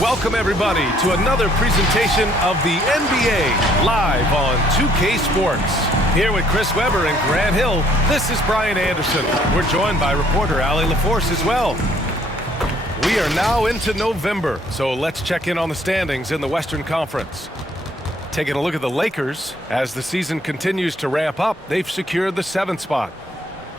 Welcome, everybody, to another presentation of the NBA live on 2K Sports. Here with Chris Webber and Grant Hill, this is Brian Anderson. We're joined by reporter Allie LaForce as well. We are now into November, so let's check in on the standings in the Western Conference. Taking a look at the Lakers, as the season continues to ramp up, they've secured the 7th spot.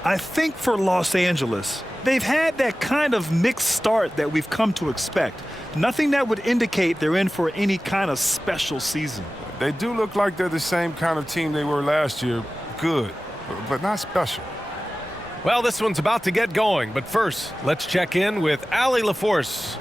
I think for Los Angeles, they've had that kind of mixed start that we've come to expect. Nothing that would indicate they're in for any kind of special season. They do look like they're the same kind of team they were last year. Good, but not special. Well, this one's about to get going, but first, let's check in with Allie LaForce.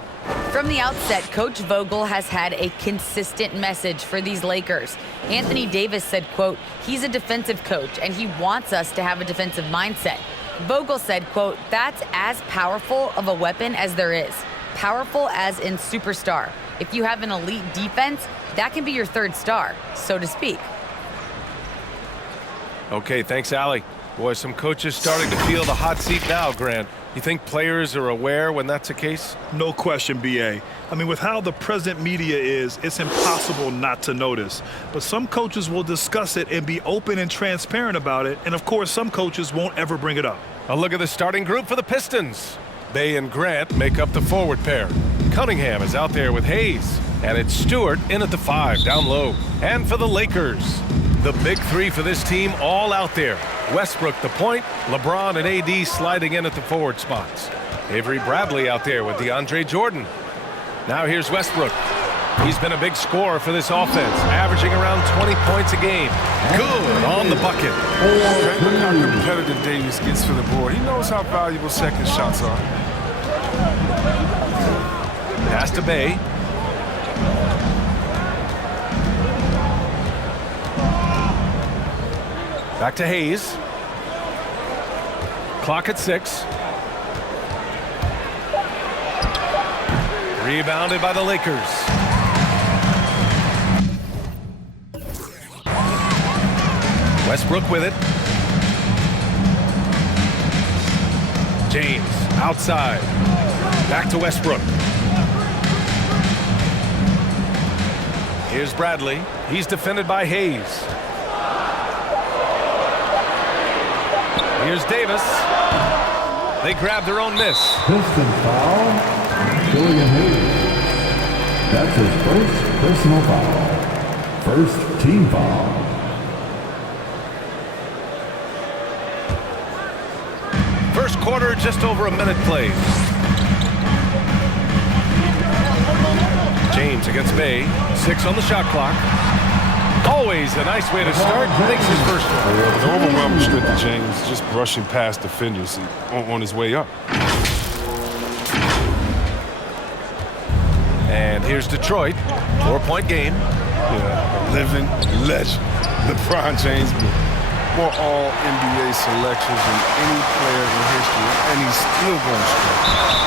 From the outset, Coach Vogel has had a consistent message for these Lakers. Anthony Davis said, quote, he's a defensive coach and he wants us to have a defensive mindset. Vogel said, quote, that's as powerful of a weapon as there is. Powerful as in superstar. If you have an elite defense, that can be your third star, so to speak. Okay, thanks, Allie. Boy, some coaches starting to feel the hot seat now, Grant. You think players are aware when that's the case? No question, B.A. I mean, with how the present media is, it's impossible not to notice. But some coaches will discuss it and be open and transparent about it. And, of course, some coaches won't ever bring it up. A look at the starting group for the Pistons. Bay and Grant make up the forward pair. Cunningham is out there with Hayes. And it's Stewart in at the 5, down low. And for the Lakers, the big three for this team all out there. Westbrook the point, LeBron and AD sliding in at the forward spots. Avery Bradley out there with DeAndre Jordan. Now here's Westbrook. He's been a big scorer for this offense, averaging around 20 points a game. Good on the bucket. Look how competitive Davis gets for the board. He knows how valuable second shots are. Pass to Bay. Back to Hayes. Clock at 6. Rebounded by the Lakers. Westbrook with it. James outside. Back to Westbrook. Here's Bradley. He's defended by Hayes. Here's Davis. They grab their own miss. Pistons foul. Julian Hayes. That's his first personal foul. First team foul. First quarter, just over a minute played. James against Bay. 6 on the shot clock. Always a nice way to start. Makes his first one. The overwhelming strength of James, just brushing past defenders on his way up. And here's Detroit. 4-point game. Yeah, living legend. LeBron James with more all-NBA selections than any player in history, and he's still going strong.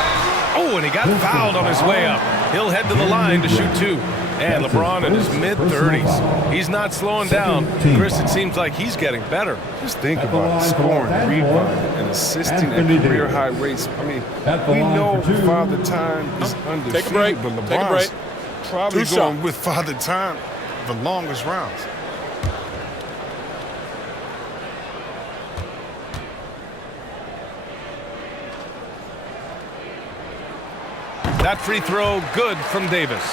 Oh, and he got fouled on his way up. He'll head to the line to shoot 2. And LeBron in his mid-30s. He's not slowing down. Chris, it seems like he's getting better. Just think about it. Scoring, rebounding, and assisting at career-high rates. I mean, we know Father Time is undefeated, Take a break. but Take a LeBron's break. probably Two going shots. with Father Time the longest rounds. That free throw good from Davis.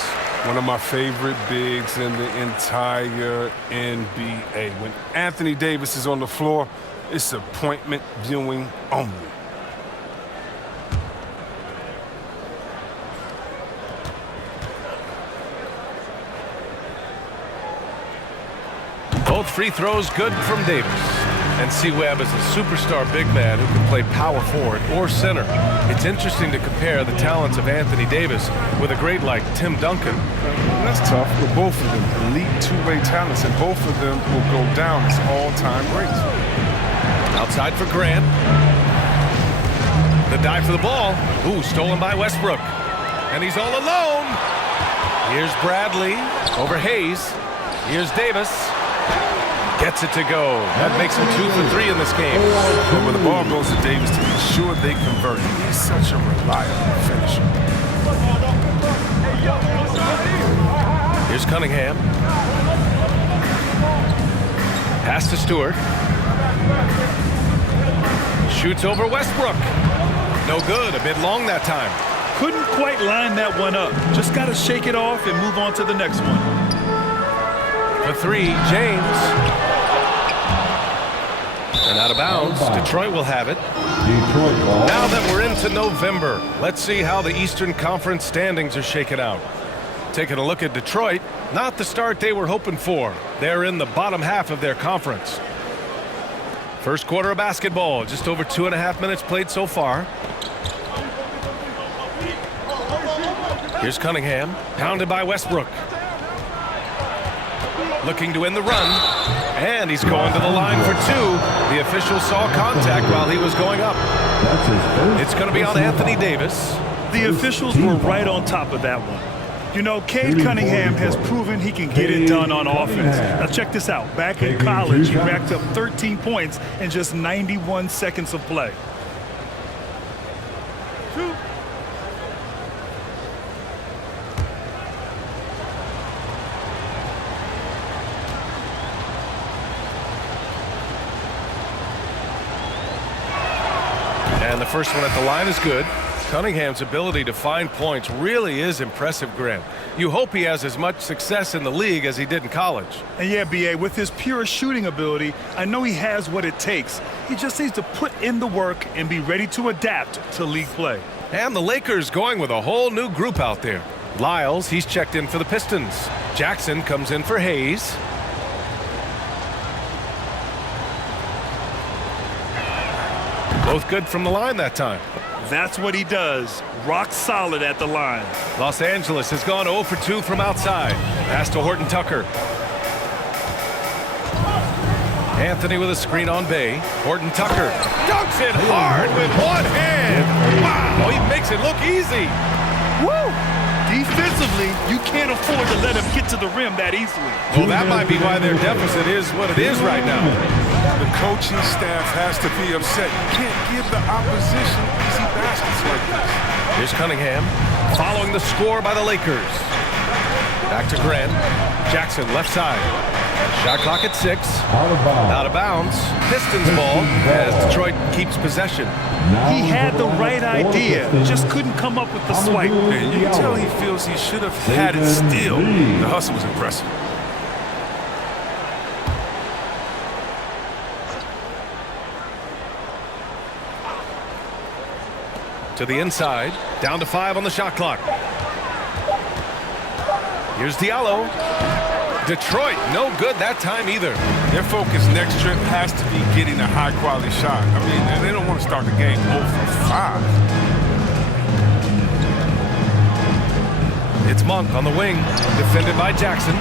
One of my favorite bigs in the entire NBA. When Anthony Davis is on the floor, it's appointment viewing only. Both free throws good from Davis. And C-Webb is a superstar big man who can play power forward or center. It's interesting to compare the talents of Anthony Davis with a great like Tim Duncan. That's tough, but both of them elite two-way talents, and both of them will go down as all-time greats. Outside for Grant. The dive for the ball. Ooh, stolen by Westbrook. And he's all alone. Here's Bradley over Hayes. Here's Davis. Gets it to go. That makes him 2 for 3 in this game. But when the ball goes to Davis, to be sure they convert, he's such a reliable finisher. Here's Cunningham. Pass to Stewart. Shoots over Westbrook. No good, a bit long that time. Couldn't quite line that one up. Just got to shake it off and move on to the next one. For three, James. And out of bounds, Detroit will have it. Detroit ball. Now that we're into November, let's see how the Eastern Conference standings are shaken out. Taking a look at Detroit, not the start they were hoping for. They're in the bottom half of their conference. First quarter of basketball, just over 2.5 minutes played so far. Here's Cunningham, pounded by Westbrook. Looking to end the run, and he's going to the line for two. The official saw contact while he was going up. That's his first. It's going to be on Anthony Davis. The officials were right on top of that one. You know, Cade Cunningham has proven he can get it done on offense. Now check this out. Back in college, he racked up 13 points in just 91 seconds of play. And the first one at the line is good. Cunningham's ability to find points really is impressive, Grant. You hope he has as much success in the league as he did in college. And yeah, B.A., with his pure shooting ability, I know he has what it takes. He just needs to put in the work and be ready to adapt to league play. And the Lakers going with a whole new group out there. Lyles, he's checked in for the Pistons. Jackson comes in for Hayes. Both good from the line that time. That's what he does. Rock solid at the line. Los Angeles has gone 0 for 2 from outside. Pass to Horton Tucker. Anthony with a screen on Bay. Horton Tucker dunks it hard with one hand. Wow, he makes it look easy. Woo! Defensively, you can't afford to let him get to the rim that easily. Well, that might be why their deficit is what it is right now. The coaching staff has to be upset. You can't give the opposition easy baskets like this. Here's Cunningham following the score by the Lakers. Back to Grant. Jackson left side. Shot clock at 6. Out of bounds. Pistons ball as Detroit keeps possession. He had the right idea, just couldn't come up with the swipe. Man, you can tell he feels he should have had it still. The hustle was impressive. To the inside, down to 5 on the shot clock. Here's Diallo. Detroit, no good that time either. Their focus next trip has to be getting a high-quality shot. I mean, they don't want to start the game 0 for 5. It's Monk on the wing, defended by Jackson.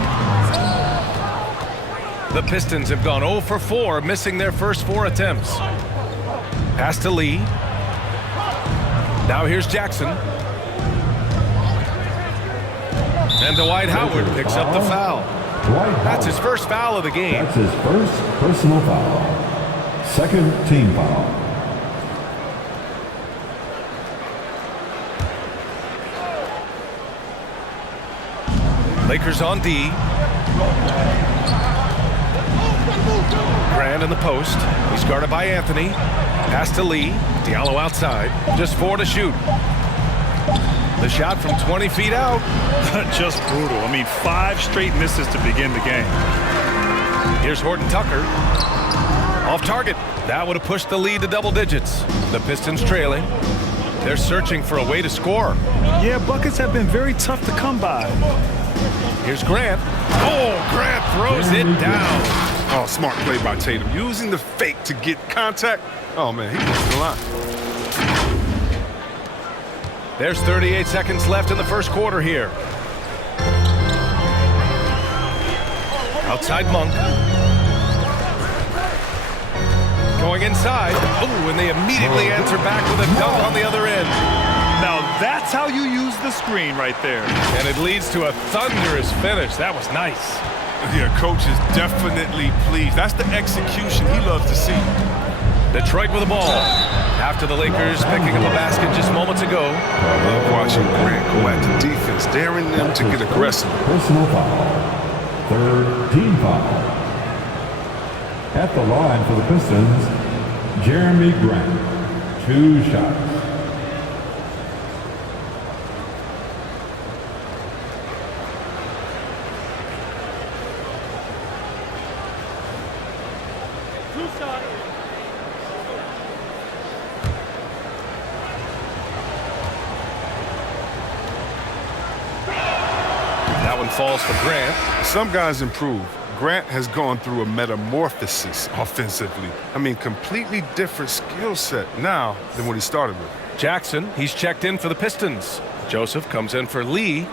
The Pistons have gone 0 for 4, missing their first 4 attempts. Pass to Lee. Now here's Jackson. And Dwight Howard picks up the foul. That's his first foul of the game. That's his first personal foul. Second team foul. Lakers on D. Grant in the post. He's guarded by Anthony. Pass to Lee. Diallo outside. Just 4 to shoot. The shot from 20 feet out. Just brutal. I mean, 5 straight misses to begin the game. Here's Horton Tucker. Off target. That would have pushed the lead to double digits. The Pistons trailing. They're searching for a way to score. Yeah, buckets have been very tough to come by. Here's Grant. Oh, Grant throws it down. Oh, smart play by Tatum. Using the fake to get contact. Oh, man, he gets the line. There's 38 seconds left in the first quarter here. Outside Monk. Going inside. Oh, and they immediately answer back with a dunk on the other end. Now that's how you use the screen right there. And it leads to a thunderous finish. That was nice. Yeah, coach is definitely pleased. That's the execution he loves to see. Detroit with the ball. After the Lakers picking up a basket just moments ago. I love watching Grant go at the defense teammates, daring them to get aggressive. Personal foul. Third team foul. At the line for the Pistons, Jeremy Grant. 2 shots. That one falls for Grant. Some guys improve. Grant has gone through a metamorphosis offensively. I mean, completely different skill set now than what he started with. Jackson, he's checked in for the Pistons. Joseph comes in for Lee.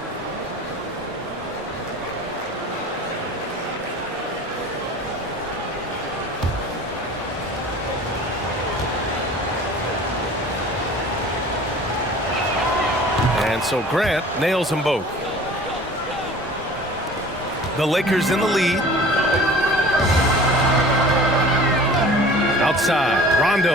And so Grant nails them both. The Lakers in the lead. Outside, Rondo.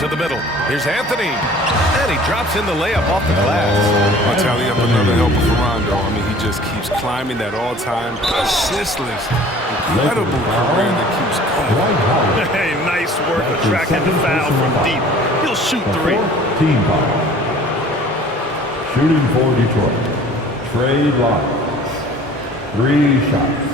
To the middle. Here's Anthony. And he drops in the layup off the glass. I'll tally up another helper for Rondo. I mean, he just keeps climbing that all-time assist list. Incredible career that keeps going. Hey, nice work attracting the foul from deep. He'll shoot 3. Team foul. Shooting for Detroit, Trey Lyles. 3 shots.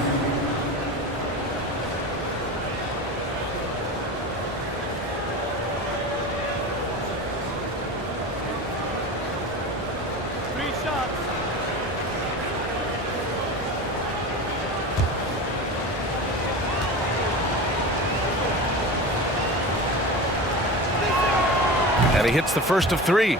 And he hits the first of 3.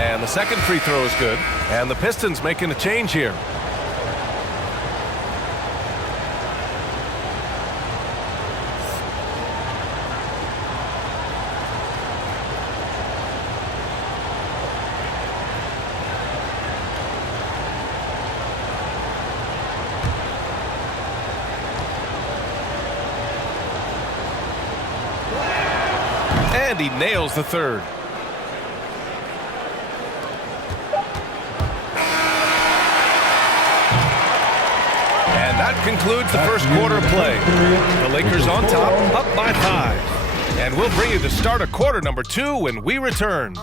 And the second free throw is good. And the Pistons making a change here. And he nails the third. And that concludes the first quarter of play. The Lakers on top, up by 5. And we'll bring you the start of quarter number 2 when we return.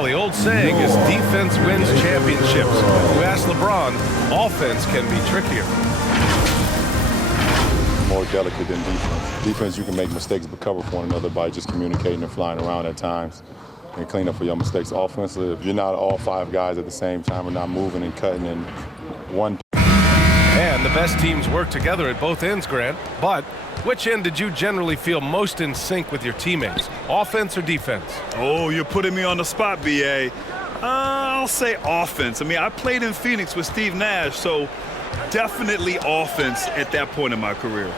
Well, the old saying is defense wins championships. You ask LeBron, offense can be trickier. More delicate than defense. Defense, you can make mistakes but cover for one another by just communicating and flying around at times and clean up for your mistakes. Offensively, if you're not all 5 guys at the same time or not moving and cutting in one. And the best teams work together at both ends, Grant. But which end did you generally feel most in sync with your teammates, offense or defense? Oh, you're putting me on the spot, B.A. I'll say offense. I mean, I played in Phoenix with Steve Nash, so definitely offense at that point in my career.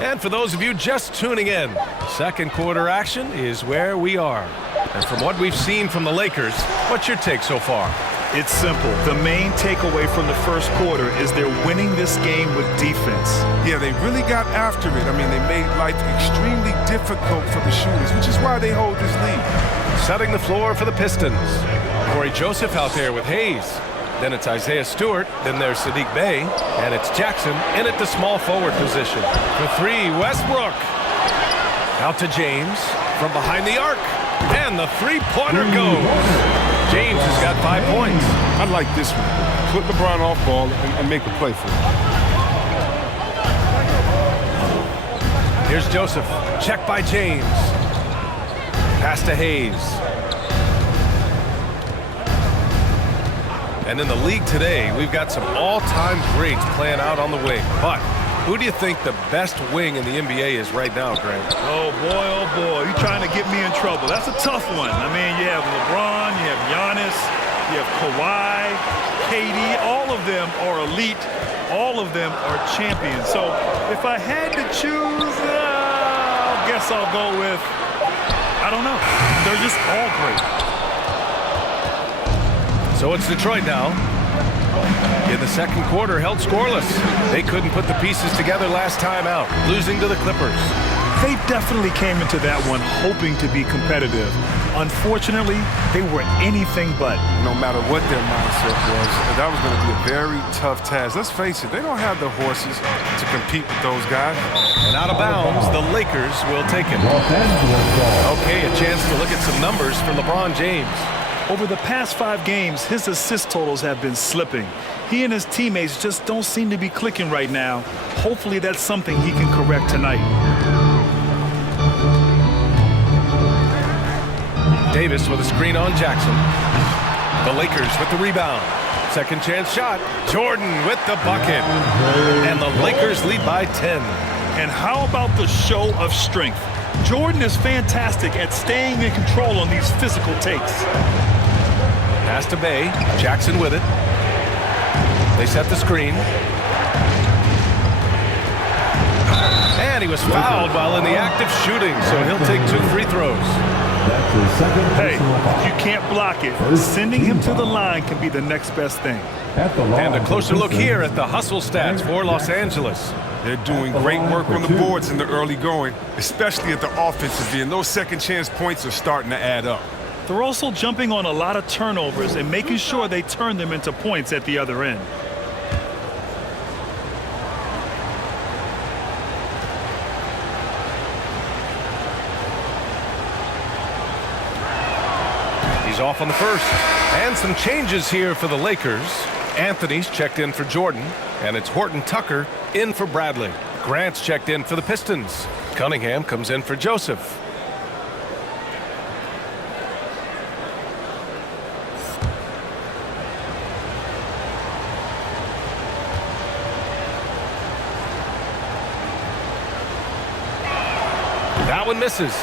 And for those of you just tuning in, second quarter action is where we are. And from what we've seen from the Lakers, what's your take so far? It's simple. The main takeaway from the first quarter is they're winning this game with defense. Yeah, they really got after it. I mean, they made life extremely difficult for the shooters, which is why they hold this lead. Setting the floor for the Pistons. Corey Joseph out there with Hayes. Then it's Isaiah Stewart. Then there's Sadiq Bey. And it's Jackson in at the small forward position. For 3, Westbrook. Out to James from behind the arc. And the three-pointer goes. James has got 5 points. I like this one. Put LeBron off ball and make a play for him. Here's Joseph. Check by James. Pass to Hayes. And in the league today, we've got some all-time greats playing out on the wing. But who do you think the best wing in the NBA is right now, Grant? Oh, boy, you're trying to get me in trouble. That's a tough one. I mean, you have LeBron, you have Giannis, you have Kawhi, KD. All of them are elite. All of them are champions. So if I had to choose, I guess I'll go with, I don't know. They're just all great. So it's Detroit now. In the second quarter, held scoreless. They couldn't put the pieces together last time out, losing to the Clippers. They definitely came into that one hoping to be competitive. Unfortunately, they were anything but. No matter what their mindset was, that was going to be a very tough task. Let's face it, they don't have the horses to compete with those guys. And out of bounds, the Lakers will take it. Okay, a chance to look at some numbers for LeBron James. Over the past 5 games, his assist totals have been slipping. He and his teammates just don't seem to be clicking right now. Hopefully that's something he can correct tonight. Davis with a screen on Jackson. The Lakers with the rebound. Second chance shot. Jordan with the bucket. And the Lakers lead by 10. And how about the show of strength? Jordan is fantastic at staying in control on these physical takes. Pass to Bay. Jackson with it. They set the screen. And he was fouled while in the act of shooting, so he'll take 2 free throws. Hey, if you can't block it, sending him to the line can be the next best thing. And a closer look here at the hustle stats for Los Angeles. They're doing great work on the boards in the early going, especially at the offensive end. Those second chance points are starting to add up. They're also jumping on a lot of turnovers and making sure they turn them into points at the other end. He's off on the first. And some changes here for the Lakers. Anthony's checked in for Jordan, and it's Horton Tucker in for Bradley. Grant's checked in for the Pistons. Cunningham comes in for Joseph. That one misses.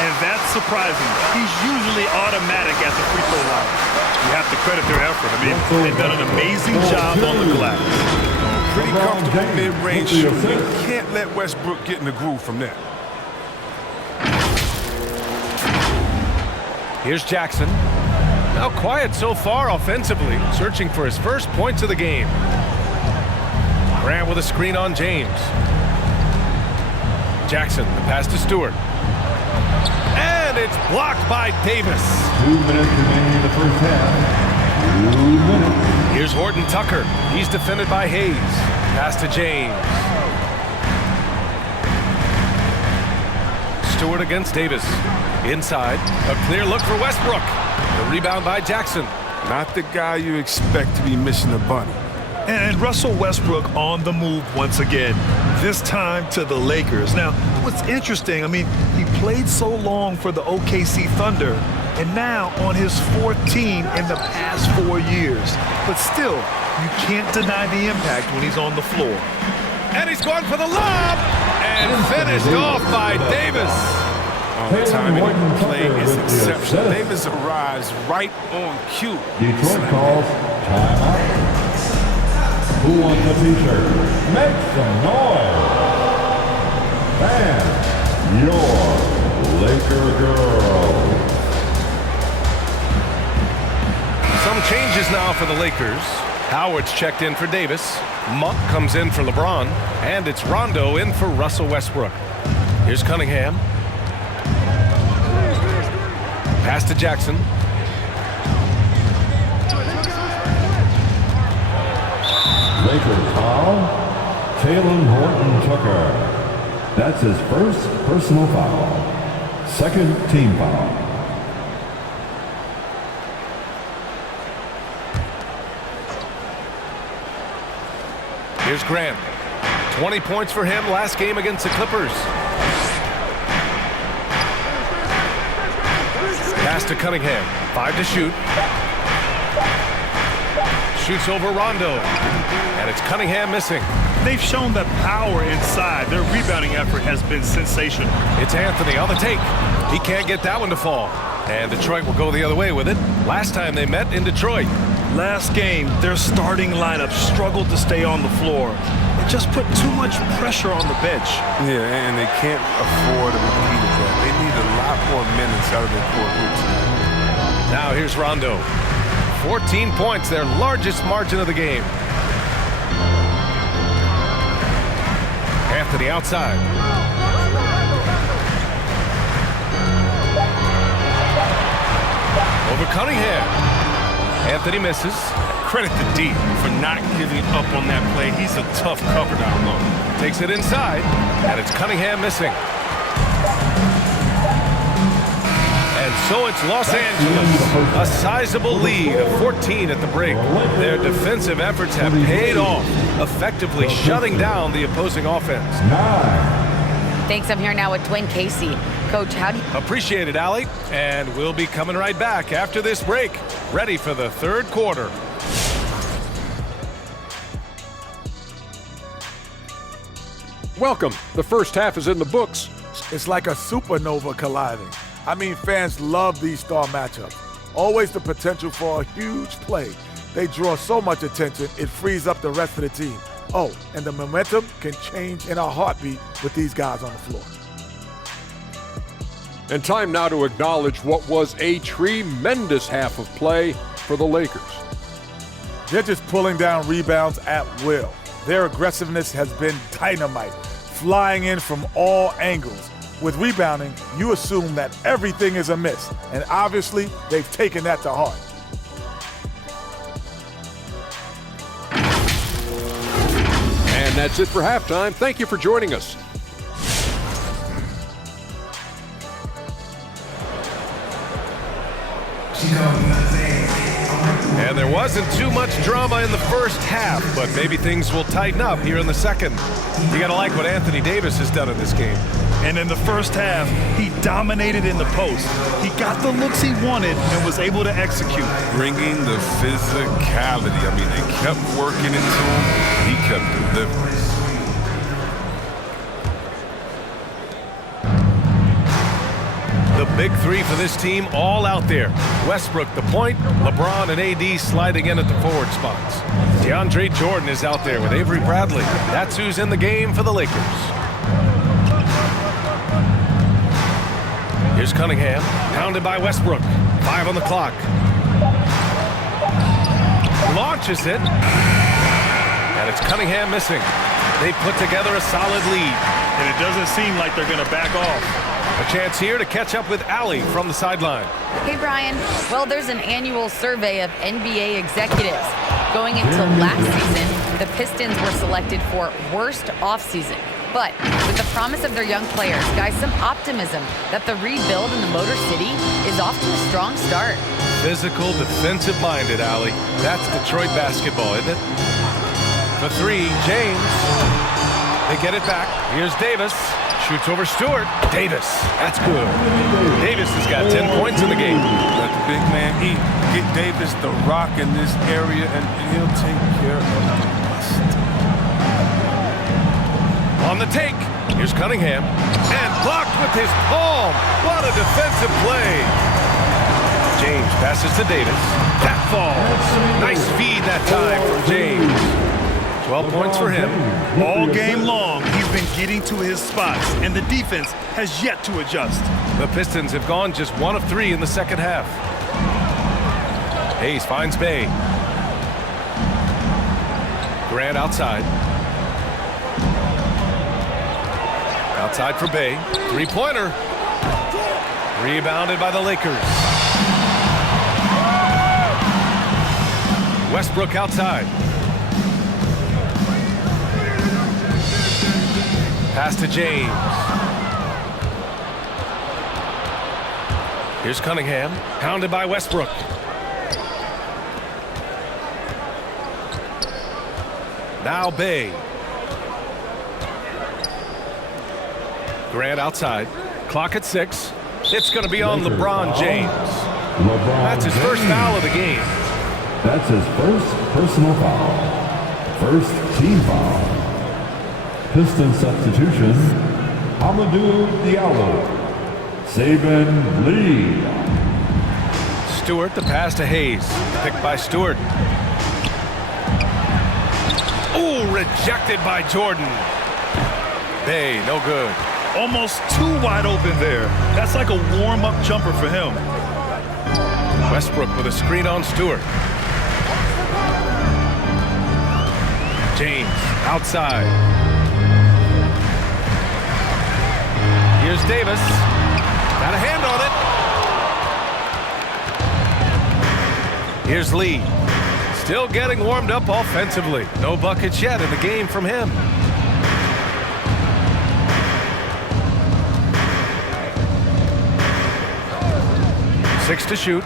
And that's surprising. He's usually automatic at the free throw line. You have to credit their effort. I mean, they've done an amazing job on the glass. Pretty comfortable mid-range shooting. You can't let Westbrook get in the groove from there. Here's Jackson. Now quiet so far offensively, searching for his first points of the game. Grant with a screen on James. Jackson, the pass to Stewart. And it's blocked by Davis. 2 minutes remaining in the first half. 2 minutes. Here's Horton Tucker. He's defended by Hayes. Pass to James. Stewart against Davis. Inside. A clear look for Westbrook. The rebound by Jackson. Not the guy you expect to be missing the bunny. And Russell Westbrook on the move once again, this time to the Lakers. Now, what's interesting, I mean, he played so long for the OKC Thunder, and now on his 4th team in the past 4 years. But still, you can't deny the impact when he's on the floor. And he's going for the lob! And finished off by Davis. The timing of the play is exceptional. Davis arrives right on cue. Detroit calls timeout. Who wants a t-shirt? Make some noise. And your Laker girls. Some changes now for the Lakers. Howard's checked in for Davis. Monk comes in for LeBron. And it's Rondo in for Russell Westbrook. Here's Cunningham. Pass to Jackson. Lakers foul. Taylor Horton Tucker. That's his first personal foul. Second team foul. Here's Grant. 20 points for him last game against the Clippers. Pass to Cunningham. 5 to shoot. shoots over Rondo. And it's Cunningham missing. They've shown that power inside. Their rebounding effort has been sensational. It's Anthony on the take. He can't get that one to fall. And Detroit will go the other way with it. Last time they met in Detroit. Last game, their starting lineup struggled to stay on the floor. It just put too much pressure on the bench. Yeah, and they can't afford a repeat of that. They need a lot more minutes out of their core group tonight. Now here's Rondo. 14 points, their largest margin of the game. Anthony outside. Over Cunningham. Anthony misses. Credit to D for not giving up on that play. He's a tough cover down low. Takes it inside, and it's Cunningham missing. And so it's Los Angeles, a sizable lead of 14 at the break. Their defensive efforts have paid off, effectively shutting down the opposing offense. Thanks. I'm here now with Dwayne Casey. Coach, how do you... Appreciate it, Allie. And we'll be coming right back after this break, ready for the third quarter. Welcome. The first half is in the books. It's like a supernova colliding. I mean, fans love these star matchups. Always the potential for a huge play. They draw so much attention, it frees up the rest of the team. Oh, and the momentum can change in a heartbeat with these guys on the floor. And time now to acknowledge what was a tremendous half of play for the Lakers. They're just pulling down rebounds at will. Their aggressiveness has been dynamite, flying in from all angles. With rebounding, you assume that everything is amiss, and obviously, they've taken that to heart. And that's it for halftime. Thank you for joining us. And there wasn't too much drama in the first half, but maybe things will tighten up here in the second. You gotta like what Anthony Davis has done in this game. And in the first half, he dominated in the post. He got the looks he wanted and was able to execute. Bringing the physicality. I mean, they kept working into him. He kept delivering. The big three for this team all out there. Westbrook the point, LeBron and AD sliding in at the forward spots. DeAndre Jordan is out there with Avery Bradley. That's who's in the game for the Lakers. Here's Cunningham, pounded by Westbrook. 5 on the clock. Launches it. And it's Cunningham missing. They put together a solid lead. And it doesn't seem like they're going to back off. A chance here to catch up with Allie from the sideline. Hey, Brian. Well, there's an annual survey of NBA executives. Going into last season, the Pistons were selected for worst offseason. But with the promise of their young players, guys, some optimism that the rebuild in the Motor City is off to a strong start. Physical, defensive-minded, Allie. That's Detroit basketball, isn't it? For three, James. They get it back. Here's Davis. Shoots over Stewart. Davis. That's good. Davis has got 10 points in the game. Let the big man eat. Get Davis the rock in this area, and he'll take care of the rest. On the take, here's Cunningham. And blocked with his palm. What a defensive play. James passes to Davis. That falls. Nice feed that time from James. 12 points for him. All game long, he's been getting to his spots, and the defense has yet to adjust. The Pistons have gone just 1 of 3 in the second half. Hayes finds Bay. Grant outside. Outside for Bay. Three-pointer. Rebounded by the Lakers. Westbrook outside. Pass to James. Here's Cunningham, pounded by Westbrook. Now Bay. Grant outside. Clock at 6. It's going to be on LeBron James. That's his first foul of the game. That's his first personal foul. First team foul. Piston substitution, Amadou Diallo. Saban Lee. Stewart, the pass to Hayes. Picked by Stewart. Ooh, rejected by Jordan. Bay, no good. Almost too wide open there. That's like a warm-up jumper for him. Westbrook with a screen on Stewart. James, outside. Here's Davis. Got a hand on it. Here's Lee. Still getting warmed up offensively. No buckets yet in the game from him. Six to shoot.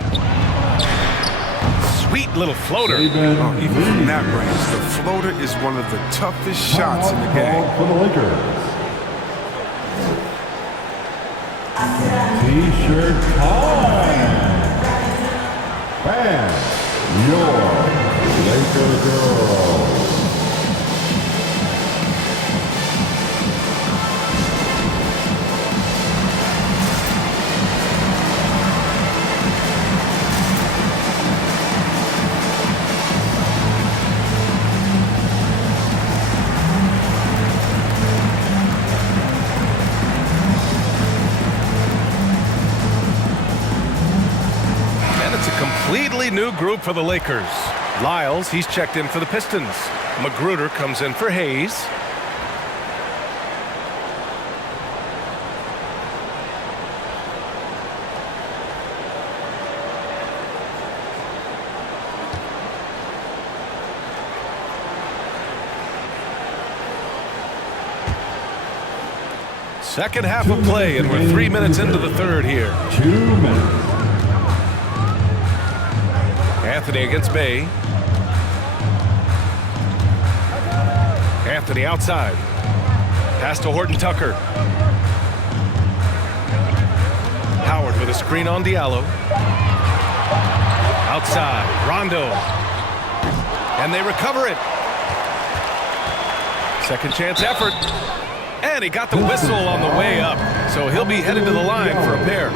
Sweet little floater. Even from that range, the floater is one of the toughest shots in the game. For the Lakers. T-shirt time. Fans, your Laker girl. Completely new group for the Lakers. Lyles, he's checked in for the Pistons. Magruder comes in for Hayes. Second half of play, and we're 3 minutes into the third here. 2 minutes. Anthony against Bay. Anthony outside. Pass to Horton Tucker. Howard with a screen on Diallo. Outside. Rondo. And they recover it. Second chance effort. And he got the whistle on the way up. So he'll be headed to the line for a pair.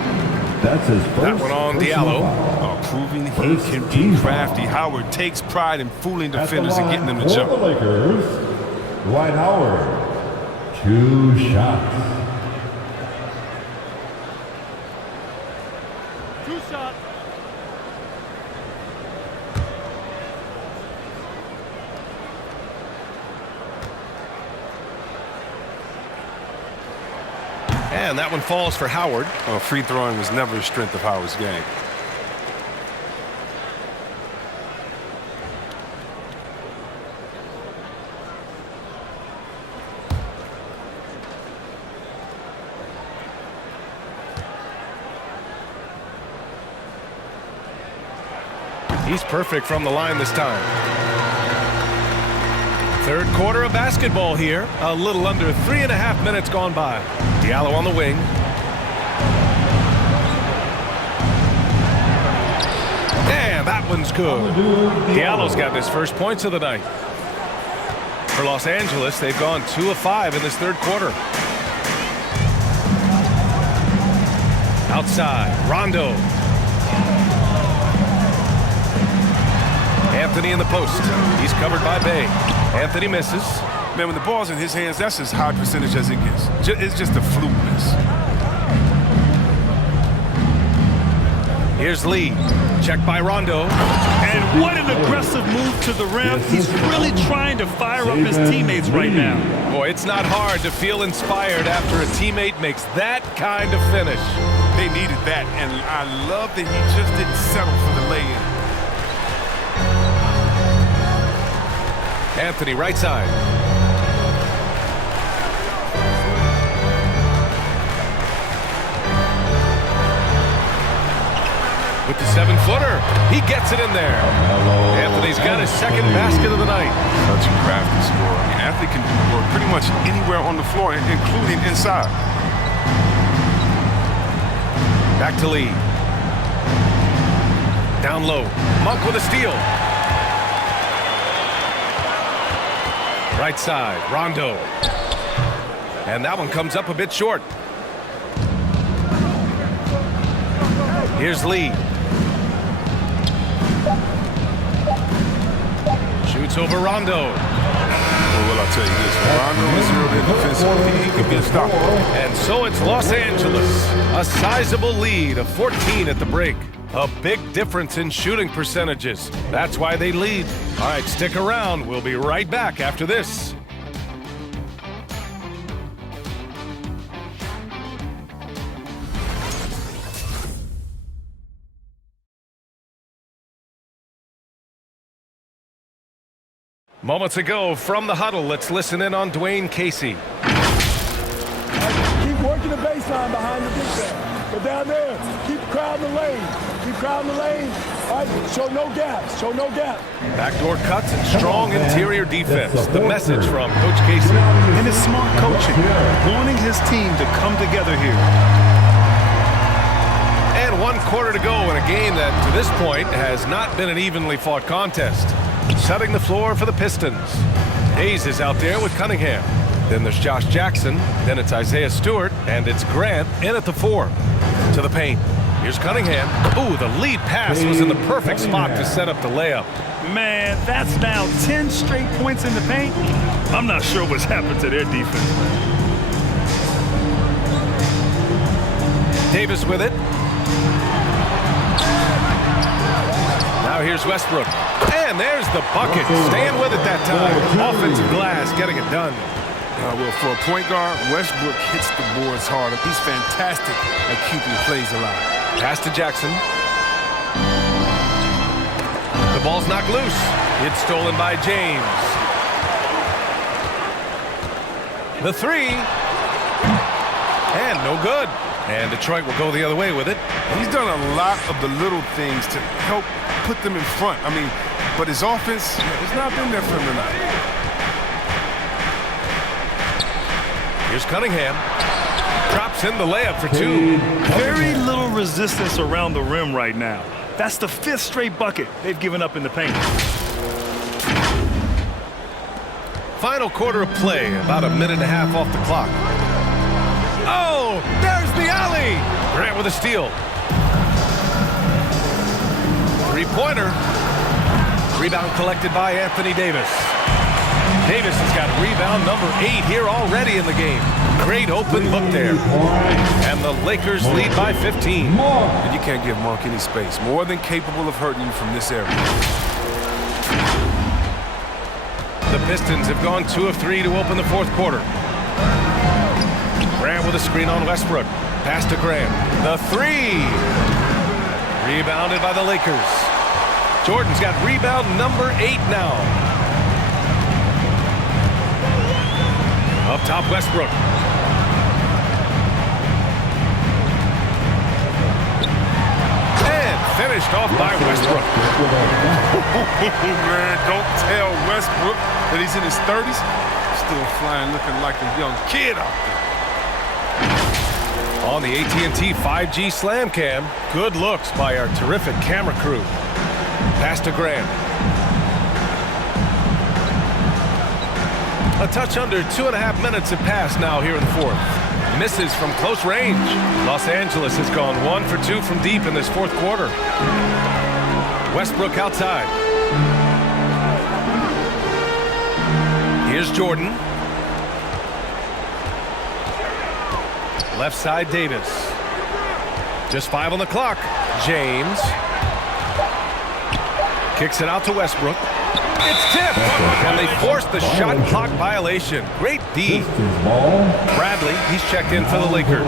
That's his first. That one on Diallo. Proving he can be crafty. Howard takes pride in fooling defenders and getting them to jump. For the Lakers, Dwight Howard. 2 shots. 2 shots. And that one falls for Howard. Free throwing was never a strength of Howard's game. He's perfect from the line this time. Third quarter of basketball here. A little under 3.5 minutes gone by. Diallo on the wing. And that one's good. Diallo's got his first points of the night. For Los Angeles, they've gone 2 of 5 in this third quarter. Outside, Rondo. Anthony in the post. He's covered by Bay. Anthony misses. Man, when the ball's in his hands, that's as high percentage as it gets. It's just a flukeness. Here's Lee. Checked by Rondo. And what an aggressive move to the rim. He's really trying to fire up his teammates right now. Boy, it's not hard to feel inspired after a teammate makes that kind of finish. They needed that, and I love that he just didn't settle for the lay-in. Anthony, right side. With the 7-footer, he gets it in there. Anthony's got his second basket of the night. Such a crafty scorer. I mean, Anthony can score pretty much anywhere on the floor, including inside. Back to Lee. Down low. Monk with a steal. Right side, Rondo. And that one comes up a bit short. Here's Lee. Shoots over Rondo. Well, I'll tell you this. Rondo is really defensive. He can be unstoppable. And so it's Los Angeles. A sizable lead of 14 at the break. A big difference in shooting percentages. That's why they lead. All right, stick around. We'll be right back after this. Moments ago from the huddle, let's listen in on Dwayne Casey. Keep working the baseline behind the big man. But down there, keep crowding the lane. Keep crowding the lane. All right, show no gaps. Show no gaps. Backdoor cuts and strong interior defense. The message from Coach Casey. And his smart coaching, wanting his team to come together here. And 1 quarter to go in a game that, to this point, has not been an evenly fought contest. Setting the floor for the Pistons. Hayes is out there with Cunningham. Then there's Josh Jackson. Then it's Isaiah Stewart. And it's Grant in at the 4. To the paint. Here's Cunningham. Ooh, the lead pass was in the perfect spot to set up the layup. Man, that's now 10 straight points in the paint. I'm not sure what's happened to their defense. Davis with it. Now here's Westbrook. And there's the bucket. Staying with it that time. Offensive glass getting it done. Well, for a point guard, Westbrook hits the boards hard. He's fantastic at keeping plays alive. Pass to Jackson. The ball's knocked loose. It's stolen by James. The 3. And no good. And Detroit will go the other way with it. He's done a lot of the little things to help put them in front. I mean, but his offense has not been there for him tonight. Here's Cunningham. Drops in the layup for 2. Very little resistance around the rim right now. That's the 5th straight bucket they've given up in the paint. Final quarter of play, about a minute and a half off the clock. Oh, there's the alley. Grant with a steal. 3-pointer. Rebound collected by Anthony Davis. Davis has got rebound number 8 here already in the game. Great open look there. And the Lakers lead by 15. And you can't give Monk any space. More than capable of hurting you from this area. The Pistons have gone 2 of 3 to open the 4th quarter. Grant with a screen on Westbrook. Pass to Grant. The 3. Rebounded by the Lakers. Jordan's got rebound number 8 now. Up top, Westbrook. And finished off by Westbrook. Man, don't tell Westbrook that he's in his 30s. Still flying, looking like a young kid out there. On the AT&T 5G Slam Cam, good looks by our terrific camera crew. Pass to Grant. A touch under 2.5 minutes have passed now here in the 4th. Misses from close range. Los Angeles has gone 1 for 2 from deep in this 4th quarter. Westbrook outside. Here's Jordan. Left side, Davis. Just 5 on the clock. James. Kicks it out to Westbrook. It's tipped. And they forced the shot clock violation. Great D. Bradley, he's checked in for the Lakers.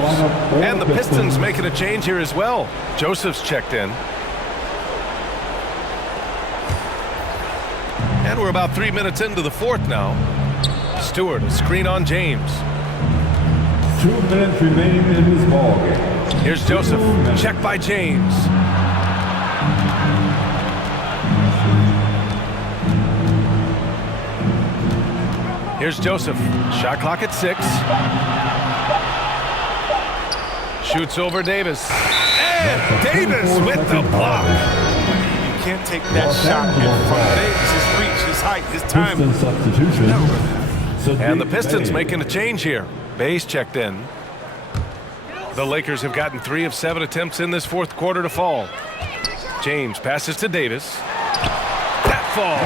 And the Pistons making a change here as well. Joseph's checked in. And we're about 3 minutes into the 4th now. Stewart, a screen on James. 2 minutes remaining in this ball game. Here's Joseph. Check by James. Here's Joseph. Shot clock at 6. Shoots over Davis. And Davis with the block. You can't take that shot in front of Davis. His reach, his height, his timing. Substitution. And the Pistons making a change here. Bay's checked in. The Lakers have gotten 3 of 7 attempts in this fourth quarter to fall. James passes to Davis. That falls.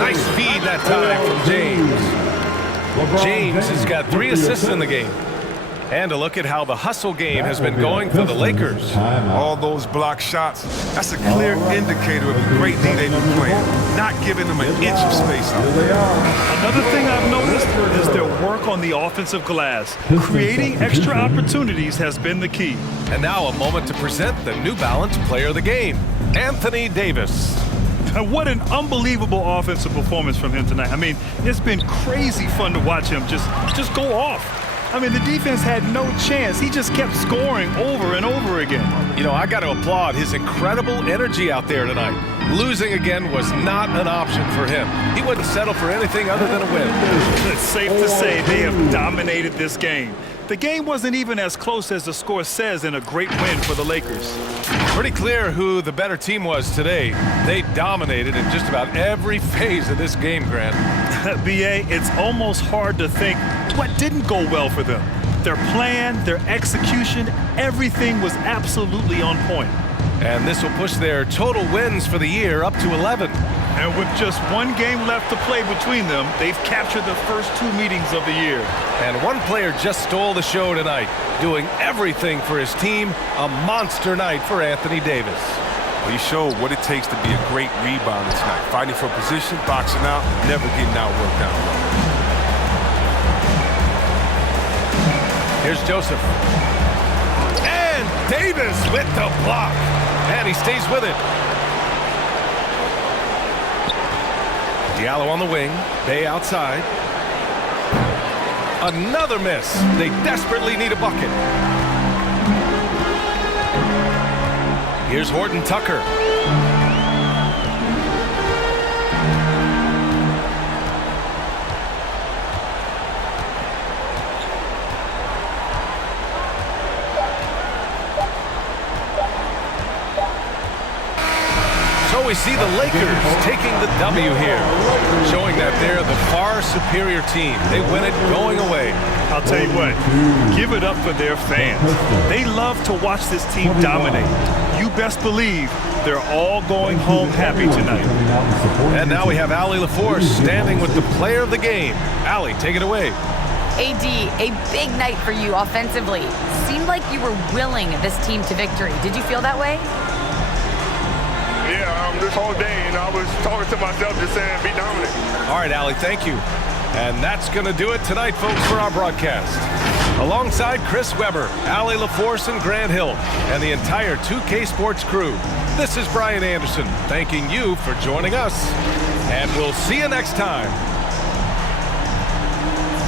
Nice feed that time from James. James has got 3 assists in the game. And a look at how the hustle game has been going for the Lakers. All those block shots, that's a clear indicator of the great D they've been playing. Not giving them an inch of space out there. Another thing I've noticed is their work on the offensive glass. Creating extra opportunities has been the key. And now a moment to present the New Balance Player of the Game, Anthony Davis. And what an unbelievable offensive performance from him tonight. I mean, it's been crazy fun to watch him just go off. I mean, the defense had no chance. He just kept scoring over and over again. You know, I got to applaud his incredible energy out there tonight. Losing again was not an option for him. He wouldn't settle for anything other than a win. It's safe to say they have dominated this game. The game wasn't even as close as the score says in a great win for the Lakers. Pretty clear who the better team was today. They dominated in just about every phase of this game, Grant. B.A., it's almost hard to think what didn't go well for them. Their plan, their execution, everything was absolutely on point. And this will push their total wins for the year up to 11. And with just 1 game left to play between them, they've captured the first 2 meetings of the year. And one player just stole the show tonight, doing everything for his team. A monster night for Anthony Davis. Well, he showed what it takes to be a great rebounder tonight. Fighting for position, boxing out, never getting outworked down low. Here's Joseph. And Davis with the block. And he stays with it. Diallo on the wing. Bay outside. Another miss. They desperately need a bucket. Here's Horton Tucker. So we see the Lakers taking the W here, showing that they're the far superior team. They win it going away. I'll tell you what, give it up for their fans. They love to watch this team dominate. You best believe they're all going home happy tonight. And now we have Allie LaForce standing with the player of the game. Allie, take it away. AD, a big night for you offensively. Seemed like you were willing this team to victory. Did you feel that way? Yeah, this whole day, I was talking to myself just saying, be dominant. All right, Allie, thank you. And that's going to do it tonight, folks, for our broadcast. Alongside Chris Webber, Allie LaForce, and Grant Hill, and the entire 2K Sports crew, this is Brian Anderson thanking you for joining us. And we'll see you next time